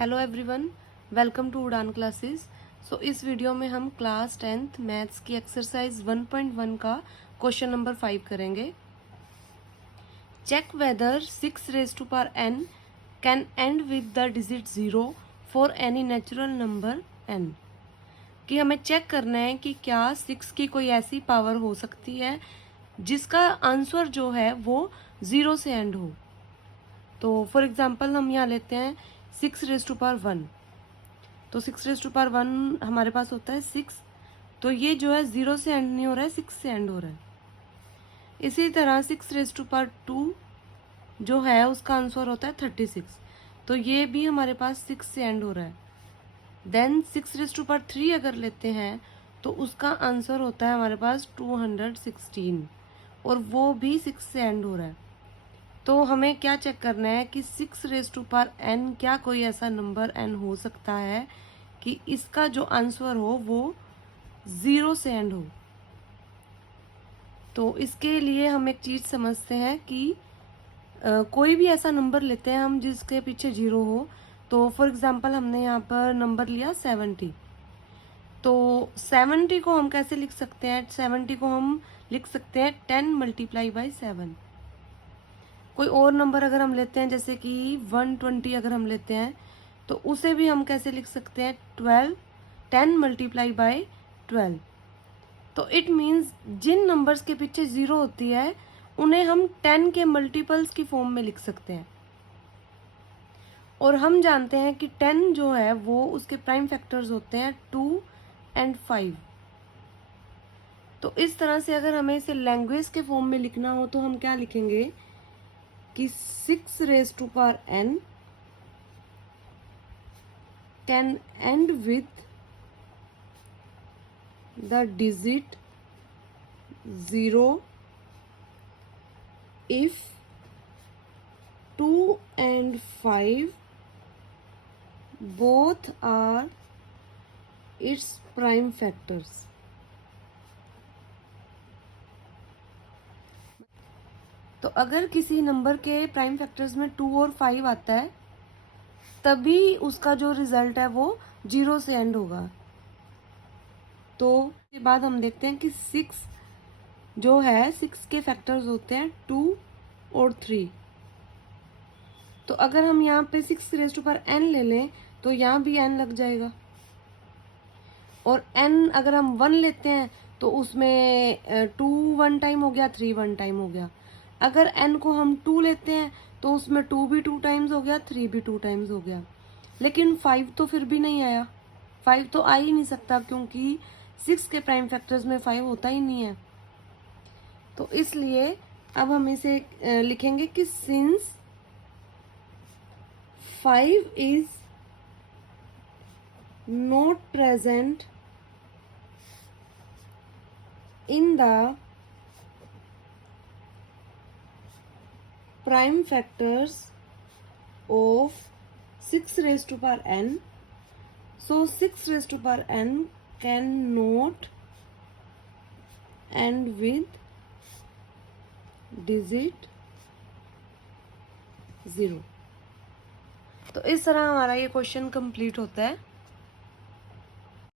Hello everyone, welcome to उड़ान classes. इस video में हम क्लास 10th मैथ्स की एक्सरसाइज 1.1 का क्वेश्चन नंबर 5 करेंगे। Check whether 6 raise to power n can end with the digit 0 for any natural number n। कि हमें check करना है कि क्या 6 की कोई ऐसी पावर हो सकती है जिसका आंसर जो है वो 0 से एंड हो। तो फॉर एग्जाम्पल हम यहाँ लेते हैं 6 रेज़ टू पावर 1। तो 6 रेज़ टू पावर 1 हमारे पास होता है 6। तो ये जो है 0 से एंड नहीं हो रहा है, 6 से एंड हो रहा है। इसी तरह 6 रेज़ टू पावर 2 जो है उसका आंसर होता है 36। तो ये भी हमारे पास 6 से एंड हो रहा है। देन 6 रेज़ टू पावर 3 अगर लेते हैं तो उसका आंसर होता है हमारे पास 216 और वो भी 6 से एंड हो रहा है। तो हमें क्या चेक करना है कि 6 रेज़ टू पावर n क्या कोई ऐसा नंबर n हो सकता है कि इसका जो आंसर हो वो 0 से एंड हो। तो इसके लिए हम एक चीज समझते हैं कि कोई भी ऐसा नंबर लेते हैं हम जिसके पीछे 0 हो। तो फॉर एग्जांपल हमने यहाँ पर नंबर लिया 70। तो 70 को हम कैसे लिख सकते हैं? 70 को हम लिख सकते हैं 10 मल्टीप्लाई बाई 7। कोई और नंबर अगर हम लेते हैं जैसे कि 120 अगर हम लेते हैं तो उसे भी हम कैसे लिख सकते हैं? 10 मल्टीप्लाई बाई 12। तो इट मीन्स जिन नंबर्स के पीछे 0 होती है उन्हें हम 10 के मल्टीपल्स की फॉर्म में लिख सकते हैं। और हम जानते हैं कि 10 जो है वो उसके प्राइम फैक्टर्स होते हैं 2 एंड 5। तो इस तरह से अगर हमें इसे लैंग्वेज के फॉर्म में लिखना हो तो हम क्या लिखेंगे कि 6 raise to power n can end with the digit 0 if 2 and 5 both are its prime factors। तो अगर किसी नंबर के प्राइम फैक्टर्स में 2 और 5 आता है तभी उसका जो रिजल्ट है वो 0 से एंड होगा। तो उसके बाद हम देखते हैं कि 6 जो है 6 के फैक्टर्स होते हैं 2 और 3। तो अगर हम यहाँ पे 6 रेज़ टू पावर n ले लें तो यहाँ भी n लग जाएगा। और n अगर हम 1 लेते हैं तो उसमें 2 1 टाइम हो गया, 3 1 टाइम हो गया। अगर n को हम 2 लेते हैं तो उसमें 2 भी 2 टाइम्स हो गया, 3 भी 2 टाइम्स हो गया। लेकिन 5 तो फिर भी नहीं आया। 5 तो आ ही नहीं सकता क्योंकि 6 के प्राइम फैक्टर्स में 5 होता ही नहीं है। तो इसलिए अब हम इसे लिखेंगे कि since 5 is not present in the prime factors of 6 raised to power n, so 6 raised to power n cannot end with digit 0। तो इस तरह हमारा ये क्वेश्चन कंप्लीट होता है।